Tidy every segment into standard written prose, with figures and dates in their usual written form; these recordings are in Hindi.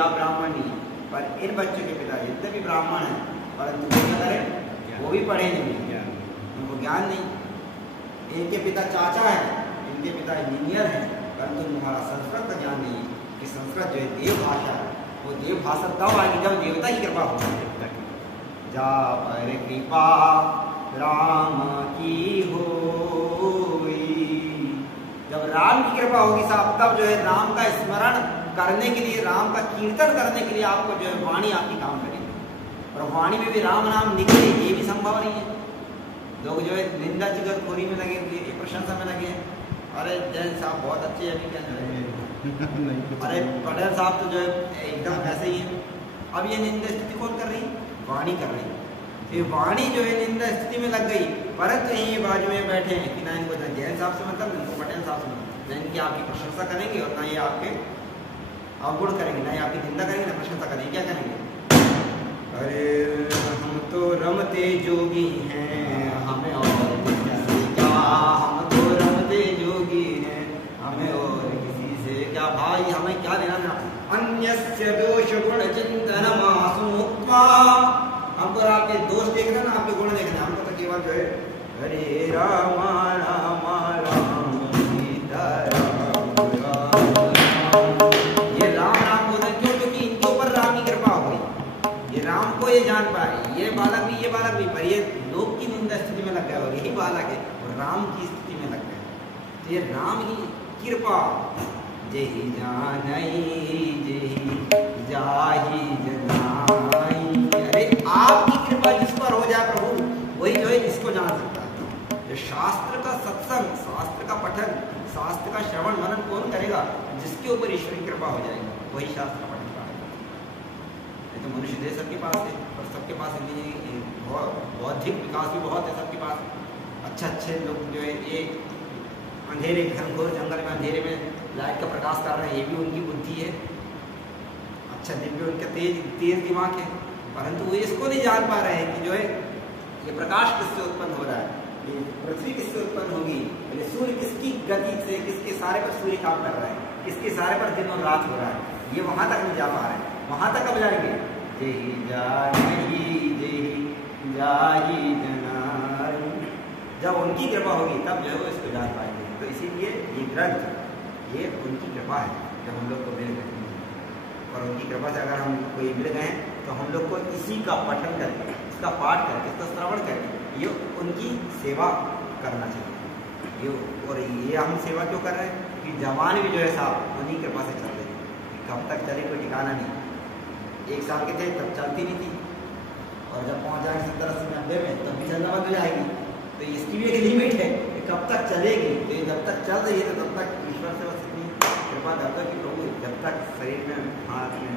आप ब्राह्मण नहीं है, पर इन बच्चों के पिता जितने भी ब्राह्मण हैं परंतु क्या करें, वो भी पढ़े नहीं, उनको ज्ञान नहीं। इनके पिता चाचा हैं, इनके पिता इंजीनियर हैं, परंतु तुम्हारा संस्कृत का ज्ञान नहीं है कि संस्कृत जो है देव भाषा है, वो देव भाषा तब आएगी जब देवता की कृपा होगी। जा पर कृपा राम की होई, जब राम की कृपा होगी साहब, तब जो है राम का स्मरण करने के लिए, राम का कीर्तन करने के लिए आपको जो है वाणी आपकी काम करेगी। और वाणी में भी राम नाम निकले ये भी संभव नहीं है। लोग जो है निंदा चिगरखोरी में लगे हुए, प्रशंसा में लगे हैं। अरे जैन साहब बहुत अच्छे हैं, अभी क्या अरे पटेल साहब तो जो है एकदम ऐसे ही है। अब ये निंदा स्थिति कौन कर रही, वाणी कर रही। ये वाणी जो है निंदा स्थिति में लग गई, परंतु यही बाजू में बैठे हैं कि ना इनको जैन साहब से मतलब, इनको पटेल साहब से मतलब, ना इनकी आपकी प्रशंसा करेंगे और ना ये आपके अवगुण करेंगे, ना ये आपकी निंदा करेंगे ना प्रशंसा करेंगे। क्या करेंगे, अरे हम तो रमते जोगी हैं, हमें और क्या, हम तो रमते जोगी हैं, हमें और किसी से क्या भाई, हमें क्या देना ना। अन्यस्य दोष गुण चिंतन मासुक्त्वा, हमको आपके दोष देखना ना, आपके गुण देखना, हमको तो केवल जो है हरे राम राम राम सीता राम राम, ये राम राम बोल रहे क्यों, क्योंकि इनके ऊपर राम की कृपा हो गई। ये राम को ये जान पाए, ये बालक भी पर ये लोग की निंदा स्थिति में लग गया, और यही बालक है और राम की स्थिति में लग गया। तो ये राम ही कृपा, जही जानई जही जाही जनाई। अरे आपकी कृपा जिस पर हो जाए प्रभु, वही जो है इसको जान सकता है। जो शास्त्र का सत्संग, शास्त्र का पठन, शास्त्र का श्रवण मनन कौन करेगा, जिसके ऊपर ईश्वर की कृपा हो जाएगी, वही शास्त्र का पठन करेगा। तो मनुष्य देह सबके पास है, और सबके पास बौद्धिक विकास भी बहुत है सबके पास। अच्छे लोग जो है एक अंधेरे घनघोर जंगल में अंधेरे में लाइट का प्रकाश कर रहे हैं, ये भी उनकी बुद्धि है। अच्छा दिव्य उनका तेज दिमाग है, परंतु वो इसको नहीं जान पा रहे हैं कि जो है ये प्रकाश किससे उत्पन्न हो रहा है, ये पृथ्वी किससे उत्पन्न होगी, ये सूर्य किसकी गति से, किसके सहारे पर सूर्य काम कर रहा है, किसके सहारे पर दिन और रात हो रहा है, ये वहां तक नहीं जा पा रहे हैं। वहां तक कब जाएंगे, जेहि जाहि जेहि जाहि जनाई, जब उनकी कृपा होगी तब जो है वो इसको जान पाएंगे। तो इसीलिए ये ग्रंथ ये उनकी कृपा है जब हम लोग को मिल गए, और उनकी कृपा से अगर हम कोई मिल गए तो हम लोग को इसी का पठन करके, इसका पाठ करके, इसका श्रवण करके ये उनकी सेवा करना चाहिए। ये और ये हम सेवा क्यों कर रहे हैं कि जवान भी जो है साहब उन्हीं कृपा से चल रही है, कब तक चले कोई ठिकाना नहीं। 1 साल के थे तब चलती नहीं थी, और जब पहुँच जाएंगे 70, 80, 90 में तब भी चलना बंद हो जाएगी। तो इसकी भी एक लिमिट है कि कब तक चलेगी। तो ये जब तक चल रही है तो तब तक ईश्वर से बस इतनी कृपा करता कि प्रभु जब तक शरीर में, हाथ में,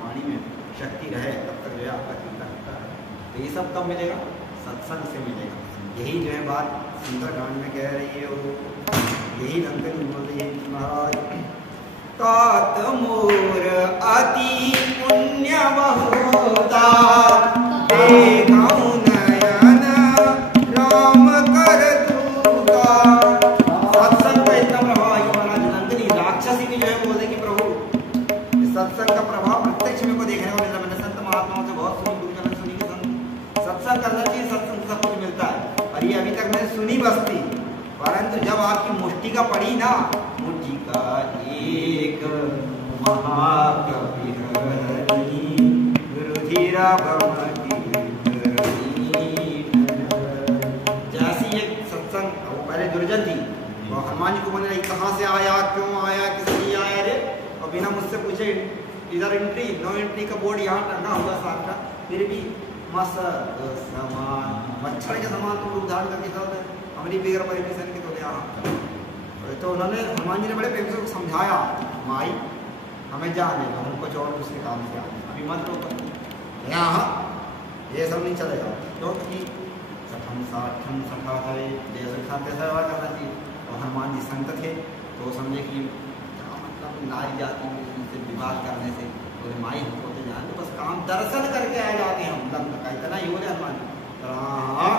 वाणी में शक्ति रहे तब तक जो है आपका चिंता करता है। तो ये सब कब मिलेगा, सत्संग से मिलेगा। यही जो है बात सुंदरकांड में कह रही है, वो यही नंदन बोल रही है महाराज, तात मोर अति पुण्य बहुता देखऊं नयन राम कर दूता। सत्संग का इतना प्रभाव है महाराज, नंदिनी राक्षसी भी जो है बोले कि प्रभु सत्संग का प्रभाव प्रत्यक्ष में को देखने को मिला। मैंने संत महात्माओं से बहुत सुनी, मैंने सुनी कि सत्संग करना चाहिए, सत्संग सब कुछ मिलता है। और ये अभी तक मैंने सुनी बस्ती, परंतु जब आपकी मुष्टि का पड़ी ना, मुष्टि का एक महाकवि रुधिरा जैसी एक सत्संग, वो पहले दुर्जन थी, वो हनुमान जी को बोलने लगी कहाँ से आया, क्यों आया, किस लिए आया रे, और बिना मुझसे पूछे इधर एंट्री, नो एंट्री का बोर्ड यहाँ टंगा हुआ साथ का, फिर भी मस्त समान मच्छर के समान तो रूप धारण करके चलते हमारी बेगर परमिशन के तो यहाँ। तो उन्होंने हनुमान जी ने बड़े प्रेम से समझाया, माई हमें जाने दो, हम कुछ और दूसरे काम से आए, अभी मत रोको, यहाँ ये सब नहीं चलेगा, क्योंकि सठम साठम सठा है जैसे खाते व्यवहार करना चाहिए। और हनुमान जी संत थे तो समझे कि मतलब नारी जाति से विवाद करने से बोले माई हमको तो जान दो, बस काम दर्शन करके आ जाते हैं हम लंका का, इतना ही बोले हनुमान जी। हाँ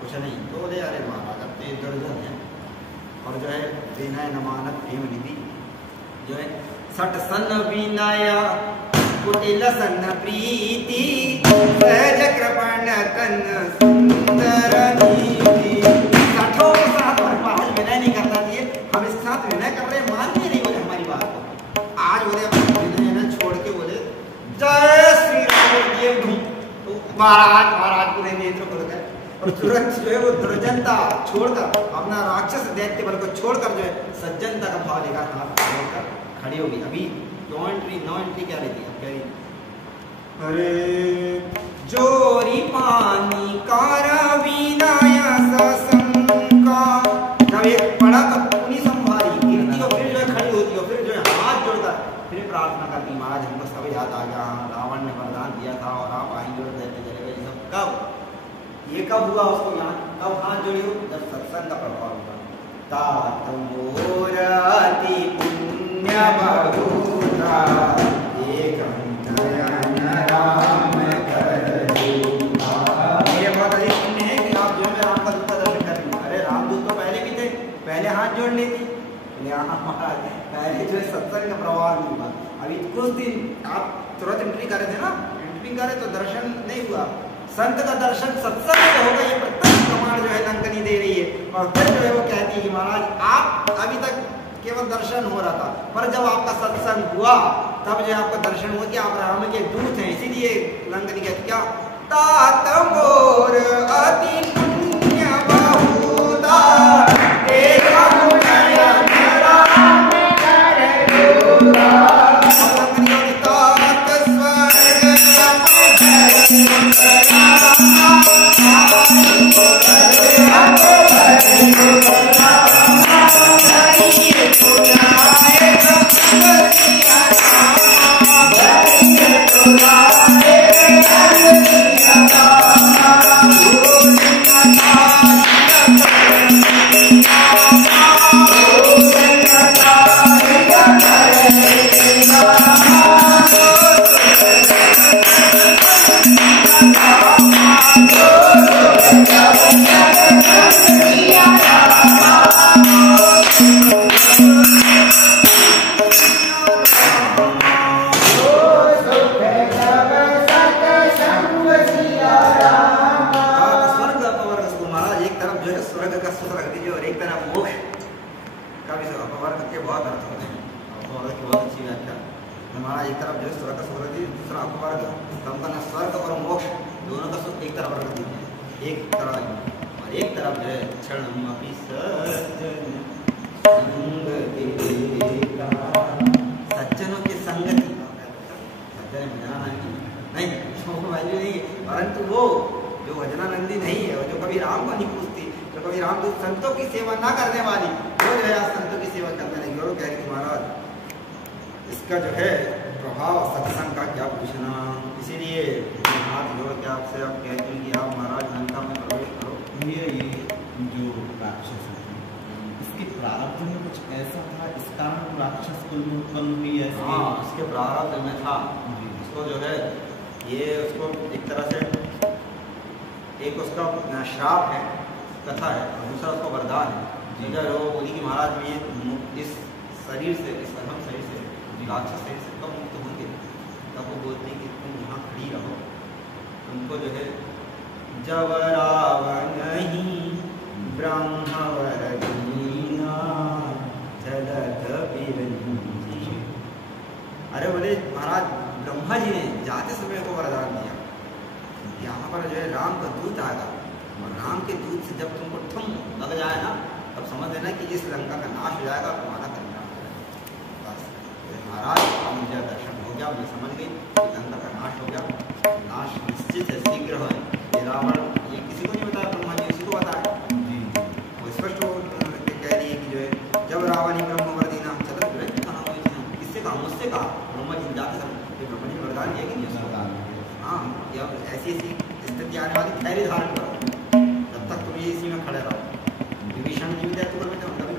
कुछ नहीं तो बोले अरे महाराज अब तो दुर्जन है। और जो है विनय नमानत प्रेम निधि जो है सट सन विनय कुटिल सन प्रीति सहज कृपण तन सुंदर नीति। साठों के साथ महाराज विनय नहीं करना चाहिए, हम इसके साथ विनय कर रहे हैं, मानते नहीं बोले हमारी बात को। आज बोले विनय छोड़ के बोले जय श्री राम ये तो महाराज पूरे नेत्र खुल गए और तुरंत जो है वो दुर्जनता छोड़कर अपना राक्षस दैत्य बल को छोड़कर जो है सज्जनता का भाव लेकर हाथ छोड़कर खड़ी होगी। अभी नो एंट्री क्या रहती है? अब कह रही अरे जोरी पानी कारवीनाया ससंका। जब एक पड़ा तो पूरी संभारी गिरती और फिर जो है खड़ी होती और फिर जो है हाथ जोड़कर फिर प्रार्थना करती, महाराज हमको सब याद आ गया, रावण ने वरदान दिया था और आप आएंगे और रहते चले गए। सब कब ये कब हुआ उसको यहाँ कब हाथ जोड़ी हो? जब सत्संग का प्रभाव हुआ। तात मोराति पुण्य बहुधा एकं नयन राम कर दूधा। ये बहुत अधिक पुण्य है कि आप जो है राम का दूत का दर्शन कर रहे। अरे रामदूत तो पहले भी थे, पहले हाथ जोड़ लेती, महाराज पहले जो है सत्संग का प्रभाव नहीं हुआ। अभी कुछ दिन आप तुरंत एंट्री कर रहे थे ना, एंट्री करे तो दर्शन नहीं हुआ। संत का दर्शन सत्संग से होगा, ये प्रत्यक्ष प्रमाण जो है लंकनी दे रही है। और फिर जो है वो कहती है कि महाराज आप अभी तक केवल दर्शन हो रहा था, पर जब आपका सत्संग हुआ तब जो है आपका दर्शन हुआ कि आप राम के दूत हैं। इसीलिए लंकनी कहती क्या तात मोर अति पुण्य बहुधा एकं नयन राम कर दूधा। परंतु वो जो भजनानंदी नहीं है, जो कभी राम को नहीं पूछती, जो कभी राम संतों की सेवा ना करने वाली, वो जो है आज संतों की सेवा करने लगी। और कह रही महाराज इसका जो है प्रभाव सत्संग का क्या पूछना। इसीलिए हाथ जोड़ के आपसे आप कहते हैं कि आप महाराज लंका में प्रवेश करो। ये जो राक्षस है इसके प्रारब्ध में कुछ ऐसा था, इस कारण राक्षस को उत्पन्न हुई है? हाँ, इसके प्रारब्ध में था। इसको जो है ये उसको एक तरह से एक उसका श्राप है, कथा है, और दूसरा उसको वरदान है। जब वो बोली कि महाराज ये इस शरीर से, इस अधम शरीर से, राक्षस शरीर से कब मुक्त होंगे, तब वो बोलती कि तुम यहाँ खड़ी रहो, तुमको जो है जब रावण नहीं ब्रह्मवर दीना जलत बिरंजी। अरे बोले महाराज ब्रह्मा जी ने जाते समय को वरदान दिया, यहाँ पर जो है राम का दूत आएगा और राम के दूत से जब तुमको ठुम लग जाए ना, तब समझ लेना कि इस लंका का नाश हो जाएगा, तुम्हारा कल्याण हो जाएगा। बस महाराज अब मुझे दर्शन हो गया, मुझे समझ गई लंका का नाश हो गया, नाश निश्चित है, शीघ्र है। ये रावण ये किसी को नहीं बताया, ब्रह्मा जी उसी को बताया। वो स्पष्ट कह रही है कि जो है जब रावण ही ब्रह्मवर दीना चल कहा किससे कहा, मुझसे कहा। ब्रह्मा जी जाते समय ब्रह्मा जी वरदान दिया कि नहीं? हाँ, जब ऐसी ऐसी स्थिति आने वाली धैर्य धारण करो, जब तक तुम ये इसी में खड़े रहो। विभीषण जी भी तो